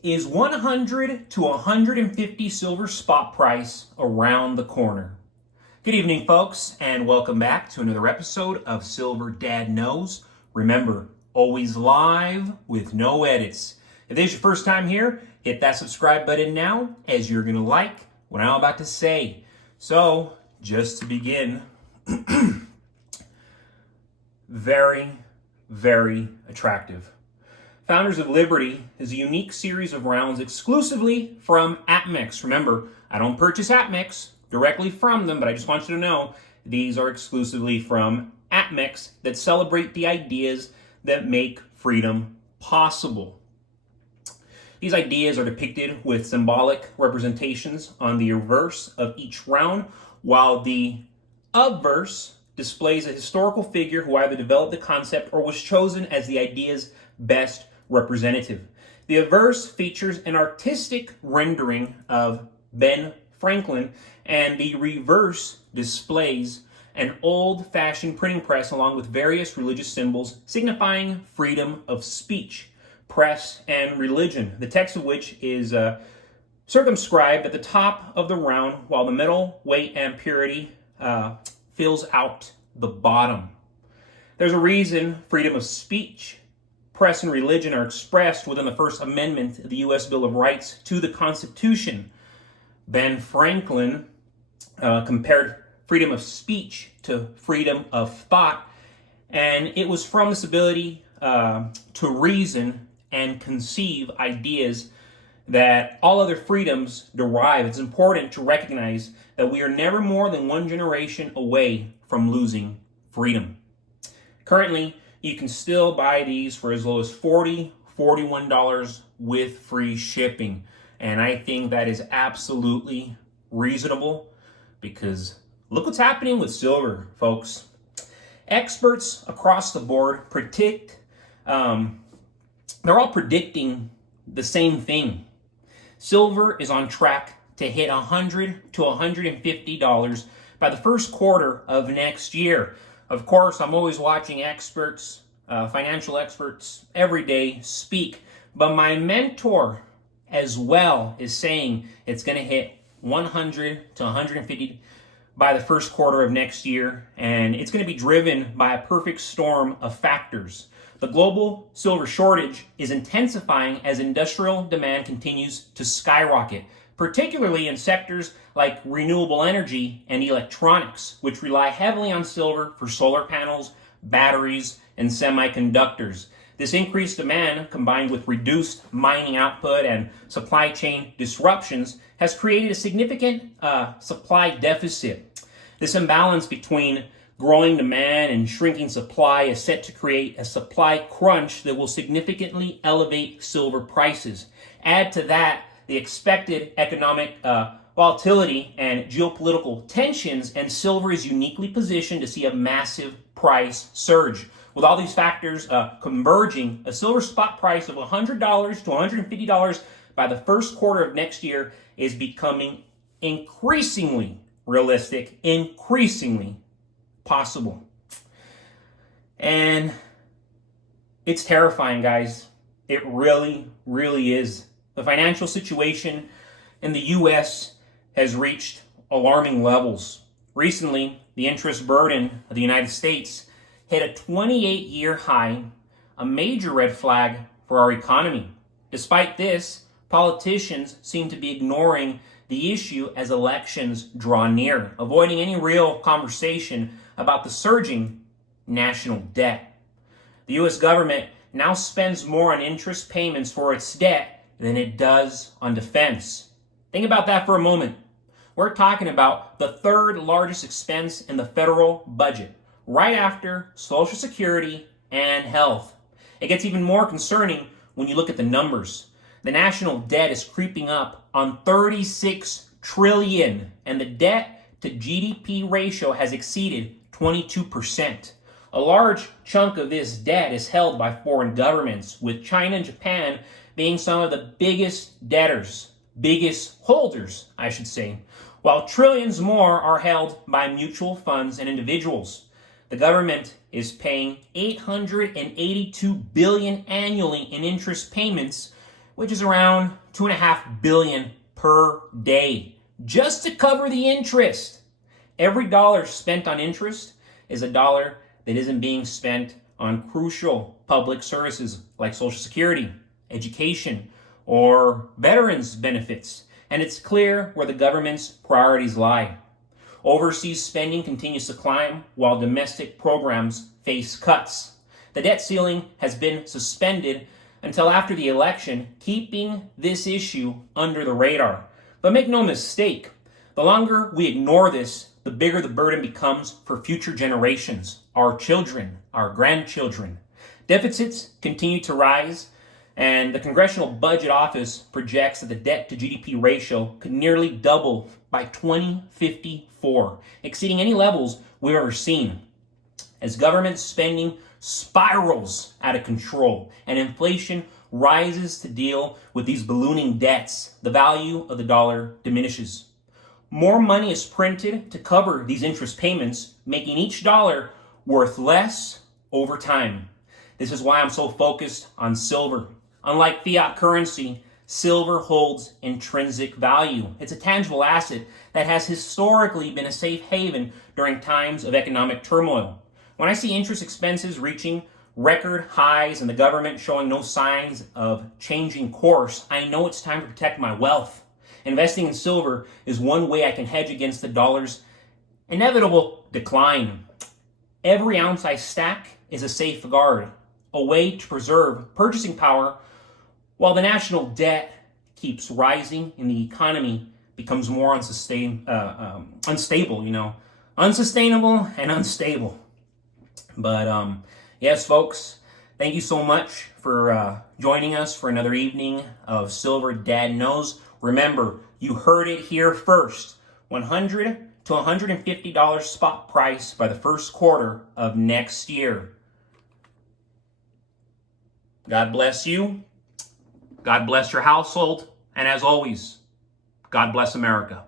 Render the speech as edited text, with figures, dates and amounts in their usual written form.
Is 100 to 150 silver spot price around the corner? Good evening, folks, and welcome back to another episode of Silver Dad Knows. Remember, always live with no edits. If this is your first time here, hit that subscribe button now, as you're going to like what I'm about to say. So, just to begin, very, very attractive. Founders of Liberty is a unique series of rounds exclusively from APMEX. Remember, I don't purchase APMEX directly from them, but I just want you to know these are exclusively from APMEX that celebrate the ideas that make freedom possible. These ideas are depicted with symbolic representations on the reverse of each round, while the obverse displays a historical figure who either developed the concept or was chosen as the idea's best representative. The obverse features an artistic rendering of Ben Franklin, and the reverse displays an old-fashioned printing press along with various religious symbols signifying freedom of speech, press, and religion, the text of which is circumscribed at the top of the round, while the metal weight and purity fills out the bottom. There's a reason freedom of speech, press, and religion are expressed within the First Amendment of the U.S. Bill of Rights to the Constitution. Ben Franklin compared freedom of speech to freedom of thought, and it was from this ability to reason and conceive ideas that all other freedoms derive. It's important to recognize that we are never more than one generation away from losing freedom. Currently, you can still buy these for as low as $40, $41 with free shipping. And I think that is absolutely reasonable because look what's happening with silver, folks. Experts across the board predict, they're all predicting the same thing. Silver is on track to hit $100 to $150 by the first quarter of next year. Of course, I'm always watching experts, financial experts, every day speak. But my mentor as well is saying it's going to hit 100 to 150 by the first quarter of next year. And it's going to be driven by a perfect storm of factors. The global silver shortage is intensifying as industrial demand continues to skyrocket, particularly in sectors like renewable energy and electronics, which rely heavily on silver for solar panels, batteries, and semiconductors. This increased demand, combined with reduced mining output and supply chain disruptions, has created a significant supply deficit. This imbalance between growing demand and shrinking supply is set to create a supply crunch that will significantly elevate silver prices. Add to that the expected economic volatility and geopolitical tensions, and silver is uniquely positioned to see a massive price surge. With all these factors converging, a silver spot price of $100 to $150 by the first quarter of next year is becoming increasingly realistic, increasingly possible. And it's terrifying, guys. It really, really is. The financial situation in the U.S. has reached alarming levels. Recently, the interest burden of the United States hit a 28-year high, a major red flag for our economy. Despite this, politicians seem to be ignoring the issue as elections draw near, avoiding any real conversation about the surging national debt. The U.S. government now spends more on interest payments for its debt than it does on defense. Think about that for a moment. We're talking about the third largest expense in the federal budget, right after Social Security and health. It gets even more concerning when you look at the numbers. The national debt is creeping up on $36 trillion, and the debt to GDP ratio has exceeded 22%. A large chunk of this debt is held by foreign governments, with China and Japan being some of the biggest debtors, biggest holders, I should say, while trillions more are held by mutual funds and individuals. The government is paying $882 billion annually in interest payments, which is around $2.5 billion per day, just to cover the interest. Every dollar spent on interest is a dollar that isn't being spent on crucial public services like Social Security, education, or veterans benefits. And it's clear where the government's priorities lie. Overseas spending continues to climb while domestic programs face cuts. The debt ceiling has been suspended until after the election, keeping this issue under the radar. But make no mistake, the longer we ignore this, the bigger the burden becomes for future generations, our children, our grandchildren. Deficits continue to rise, and the Congressional Budget Office projects that the debt to GDP ratio could nearly double by 2054, exceeding any levels we've ever seen. As government spending spirals out of control and inflation rises to deal with these ballooning debts, the value of the dollar diminishes. More money is printed to cover these interest payments, making each dollar worth less over time. This is why I'm so focused on silver. Unlike fiat currency, silver holds intrinsic value. It's a tangible asset that has historically been a safe haven during times of economic turmoil. When I see interest expenses reaching record highs and the government showing no signs of changing course, I know it's time to protect my wealth. Investing in silver is one way I can hedge against the dollar's inevitable decline. Every ounce I stack is a safeguard, a way to preserve purchasing power while the national debt keeps rising and the economy becomes more unstable, unsustainable and unstable. But yes, folks, thank you so much for joining us for another evening of Silver Dad Knows. Remember, you heard it here first. $100 to $150 spot price by the first quarter of next year. God bless you. God bless your household. And as always, God bless America.